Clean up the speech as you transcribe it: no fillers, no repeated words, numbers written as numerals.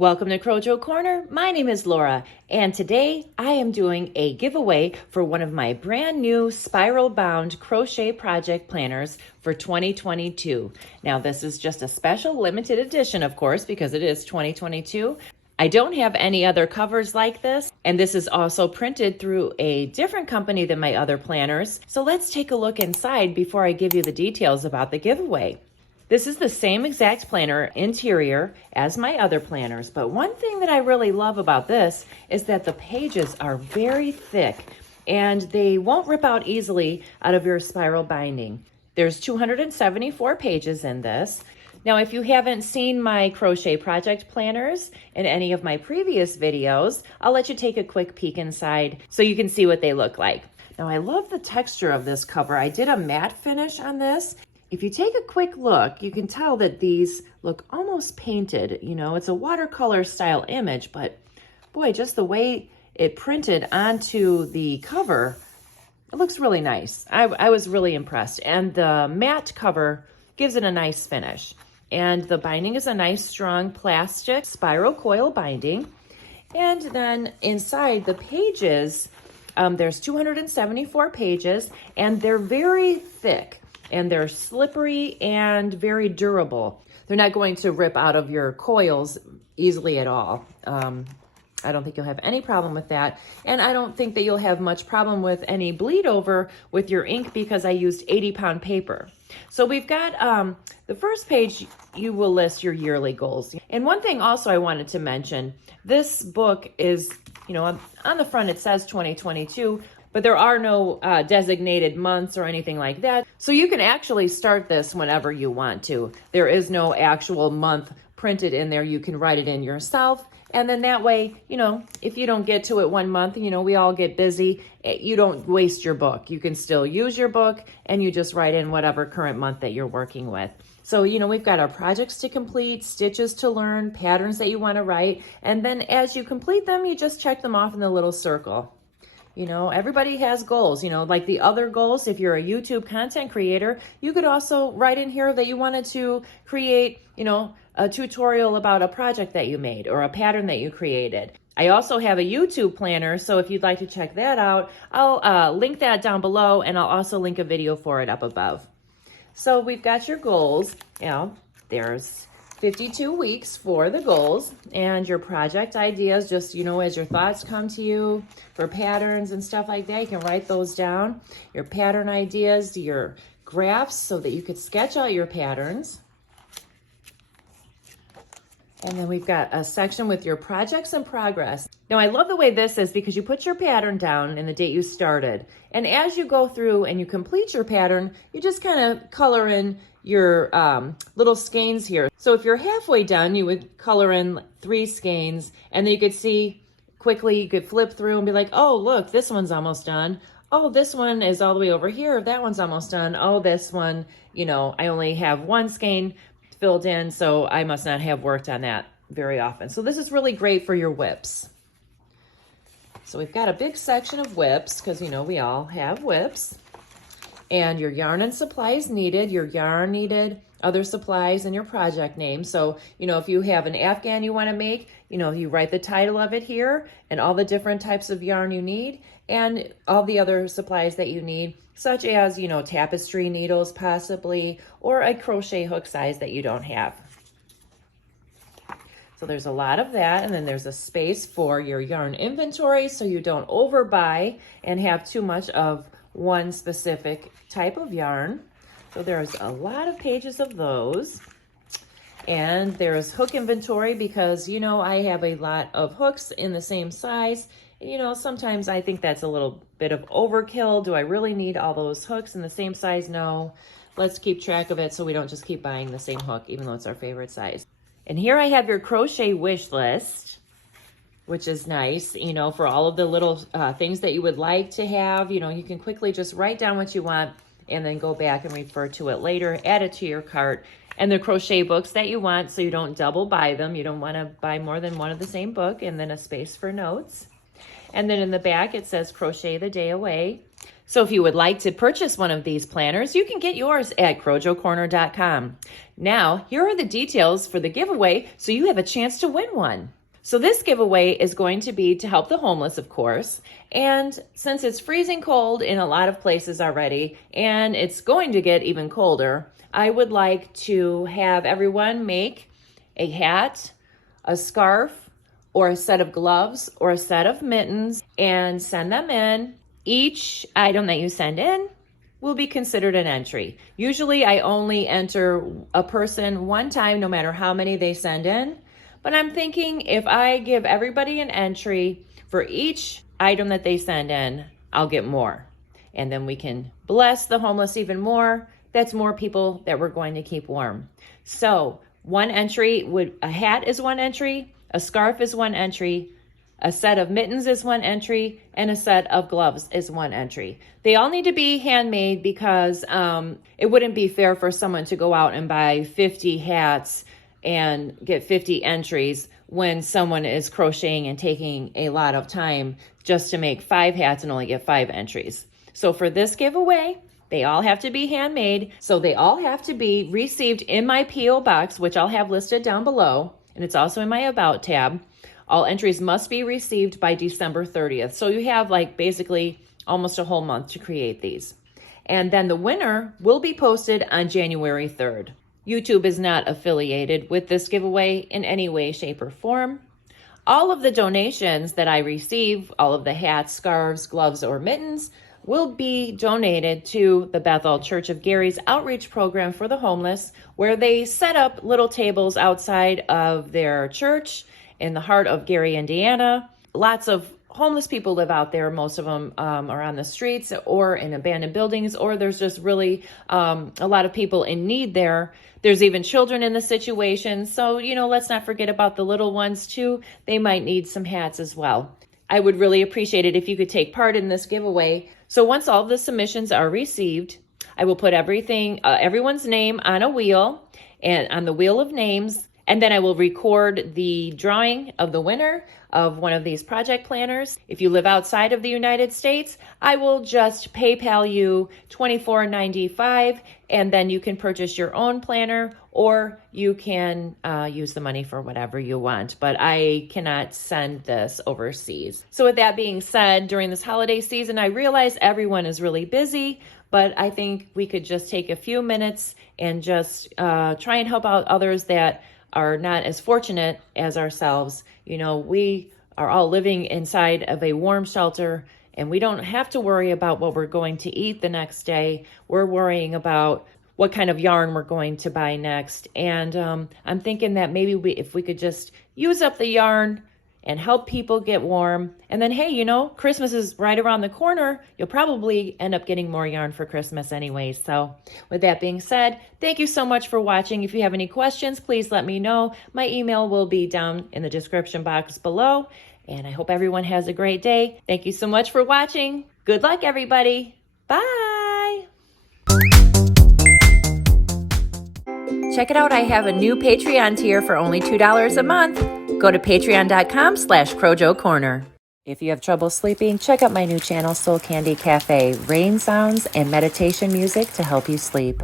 Welcome to Crojo Corner. My name is Laura, and today I am doing a giveaway for one of my brand new spiral bound crochet project planners for 2022. Now, this is just a special limited edition, of course, because it is 2022. I don't have any other covers like this, and this is also printed through a different company than my other planners. So let's take a look inside before I give you the details about the giveaway. This is the same exact planner interior as my other planners, but one thing that I really love about this is that the pages are very thick and they won't rip out easily out of your spiral binding. There's 274 pages in this. Now, if you haven't seen my crochet project planners in any of my previous videos, I'll let you take a quick peek inside so you can see what they look like. Now, I love the texture of this cover. I did a matte finish on this. If you take a quick look, you can tell that these look almost painted. You know, it's a watercolor style image, but boy, just the way it printed onto the cover, it looks really nice. I was really impressed. And the matte cover gives it a nice finish. And the binding is a nice, strong plastic spiral coil binding. And then inside the pages, there's 274 pages, and they're very thick. And they're slippery and very durable. They're not going to rip out of your coils easily at all. I don't think you'll have any problem with that. And I don't think that you'll have much problem with any bleed over with your ink because I used 80-pound paper. So we've got the first page, you will list your yearly goals. And one thing also I wanted to mention, this book is, you know, on the front it says 2022, but there are no designated months or anything like that. So you can actually start this whenever you want to. There is no actual month printed in there. You can write it in yourself. And then that way, you know, if you don't get to it one month, you know, we all get busy. You don't waste your book. You can still use your book and you just write in whatever current month that you're working with. So, you know, we've got our projects to complete, stitches to learn, patterns that you want to write. And then as you complete them, you just check them off in the little circle. You know, everybody has goals, you know, like the other goals. If you're a YouTube content creator, you could also write in here that you wanted to create, you know, a tutorial about a project that you made or a pattern that you created. I also have a YouTube planner, so if you'd like to check that out, I'll link that down below, and I'll also link a video for it up above. So we've got your goals. You know, there's 52 weeks for the goals, and your project ideas, just, you know, as your thoughts come to you for patterns and stuff like that, you can write those down. Your pattern ideas, your graphs, so that you could sketch out your patterns. And then we've got a section with your projects in progress. Now, I love the way this is because you put your pattern down and the date you started. And as you go through and you complete your pattern, you just kind of color in your little skeins here. So if you're halfway done, you would color in 3 skeins, and then you could see quickly, you could flip through and be like, oh, look, this one's almost done. Oh, this one is all the way over here. That one's almost done. Oh, this one, you know, I only have 1 skein filled in, so I must not have worked on that very often. So this is really great for your whips. So we've got a big section of whips because, you know, we all have whips. And your yarn and supplies needed, your yarn needed, other supplies, and your project name. So, you know, if you have an Afghan you want to make, you know, you write the title of it here and all the different types of yarn you need and all the other supplies that you need, such as, you know, tapestry needles possibly, or a crochet hook size that you don't have. So there's a lot of that, and then there's a space for your yarn inventory so you don't overbuy and have too much of one specific type of yarn. So there's a lot of pages of those. And there's hook inventory because, you know, I have a lot of hooks in the same size. You know, sometimes I think that's a little bit of overkill. Do I really need all those hooks in the same size? No. Let's keep track of it so we don't just keep buying the same hook, even though it's our favorite size. And here I have your crochet wish list, which is nice, you know, for all of the little things that you would like to have. You know, you can quickly just write down what you want and then go back and refer to it later, add it to your cart. And the crochet books that you want, so you don't double buy them. You don't want to buy more than one of the same book, and then a space for notes. And then in the back, it says crochet the day away. So if you would like to purchase one of these planners, you can get yours at crojocorner.com. Now, here are the details for the giveaway so you have a chance to win one. So this giveaway is going to be to help the homeless, of course. And since it's freezing cold in a lot of places already, and it's going to get even colder, I would like to have everyone make a hat, a scarf, or a set of gloves, or a set of mittens, and send them in. Each item that you send in will be considered an entry. Usually I only enter a person one time, no matter how many they send in. But I'm thinking if I give everybody an entry for each item that they send in, I'll get more. And then we can bless the homeless even more. That's more people that we're going to keep warm. So one entry a hat is one entry, a scarf is one entry, a set of mittens is one entry, and a set of gloves is one entry. They all need to be handmade because it wouldn't be fair for someone to go out and buy 50 hats and get 50 entries when someone is crocheting and taking a lot of time just to make 5 hats and only get 5 entries. So for this giveaway, they all have to be handmade. So they all have to be received in my P.O. box, which I'll have listed down below. And it's also in my About tab. All entries must be received by December 30th. So you have like basically almost a whole month to create these. And then the winner will be posted on January 3rd. YouTube is not affiliated with this giveaway in any way, shape, or form. All of the donations that I receive, all of the hats, scarves, gloves, or mittens, will be donated to the Bethel Church of Gary's outreach program for the homeless, where they set up little tables outside of their church in the heart of Gary, Indiana. Lots of homeless people live out there. Most of them are on the streets or in abandoned buildings, or there's just really a lot of people in need there. There's even children in the situation. So, let's not forget about the little ones too. They might need some hats as well. I would really appreciate it if you could take part in this giveaway. So once all the submissions are received, I will put everyone's name on a wheel and on the wheel of names. And then I will record the drawing of the winner of one of these project planners. If you live outside of the United States, I will just PayPal you $24.95, and then you can purchase your own planner, or you can use the money for whatever you want. But I cannot send this overseas. So with that being said, during this holiday season, I realize everyone is really busy, but I think we could just take a few minutes and just try and help out others that are not as fortunate as ourselves. We are all living inside of a warm shelter, and we don't have to worry about what we're going to eat the next day. We're worrying about what kind of yarn we're going to buy next. And I'm thinking that maybe if we could just use up the yarn and help people get warm. And then, hey, Christmas is right around the corner. You'll probably end up getting more yarn for Christmas anyway. So with that being said, thank you so much for watching. If you have any questions, please let me know. My email will be down in the description box below. And I hope everyone has a great day. Thank you so much for watching. Good luck, everybody. Bye. Check it out. I have a new Patreon tier for only $2 a month. Go to patreon.com/Crojo Corner. If you have trouble sleeping, check out my new channel, Soul Candy Cafe, rain sounds and meditation music to help you sleep.